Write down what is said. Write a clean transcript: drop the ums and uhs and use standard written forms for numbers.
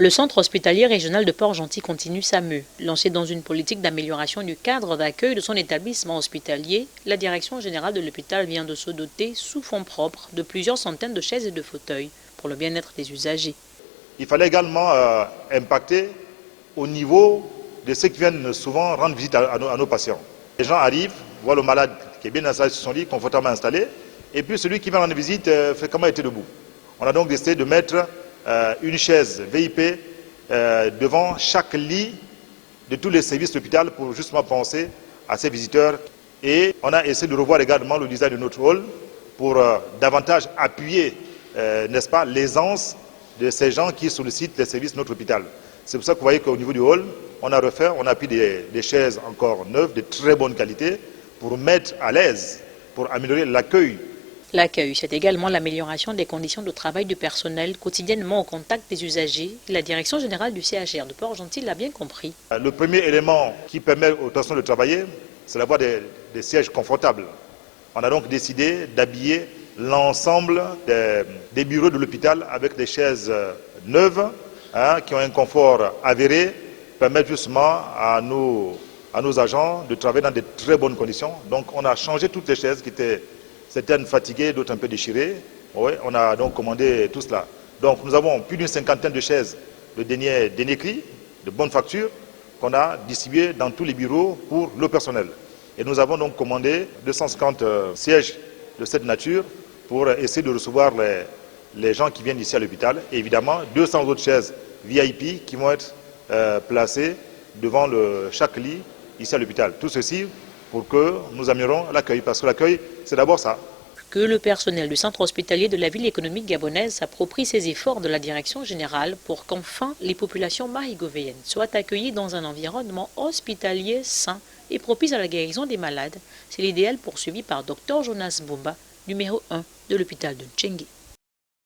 Le centre hospitalier régional de Port-Gentil continue sa mue. Lancé dans une politique d'amélioration du cadre d'accueil de son établissement hospitalier, la direction générale de l'hôpital vient de se doter, sous fonds propres, de plusieurs centaines de chaises et de fauteuils pour le bien-être des usagers. Il fallait également impacter au niveau de ceux qui viennent souvent rendre visite à nos patients. Les gens arrivent, voient le malade qui est bien installé sur son lit, confortablement installé, et puis celui qui vient rendre visite fréquemment était debout. On a donc décidé de mettre une chaise VIP devant chaque lit de tous les services de l'hôpital pour justement penser à ces visiteurs. Et on a essayé de revoir également le design de notre hall pour davantage appuyer, n'est-ce pas, l'aisance de ces gens qui sollicitent les services de notre hôpital. C'est pour ça que vous voyez qu'au niveau du hall, on a refait, on a pris des chaises encore neuves, de très bonne qualité, pour mettre à l'aise, pour améliorer l'accueil. L'accueil, c'est également l'amélioration des conditions de travail du personnel quotidiennement au contact des usagers. La direction générale du CHR de Port-Gentil l'a bien compris. Le premier élément qui permet aux personnes de travailler, c'est d'avoir des sièges confortables. On a donc décidé d'habiller l'ensemble des bureaux de l'hôpital avec des chaises neuves, qui ont un confort avéré, permettent justement à nos agents de travailler dans de très bonnes conditions. Donc on a changé toutes les chaises qui étaient certaines fatiguées, d'autres un peu déchirées. Oui, on a donc commandé tout cela. Donc nous avons plus d'une cinquantaine de chaises de dernier cri, de bonne facture, qu'on a distribuées dans tous les bureaux pour le personnel. Et nous avons donc commandé 250 sièges de cette nature pour essayer de recevoir les gens qui viennent ici à l'hôpital. Et évidemment, 200 autres chaises VIP qui vont être placées devant chaque lit ici à l'hôpital. Tout ceci pour que nous améliorons l'accueil, parce que l'accueil, c'est d'abord ça. Que le personnel du centre hospitalier de la ville économique gabonaise s'approprie ces efforts de la direction générale pour qu'enfin les populations marigovéennes soient accueillies dans un environnement hospitalier sain et propice à la guérison des malades. C'est l'idéal poursuivi par Dr Jonas Bumba, numéro 1 de l'hôpital de Ntchengue.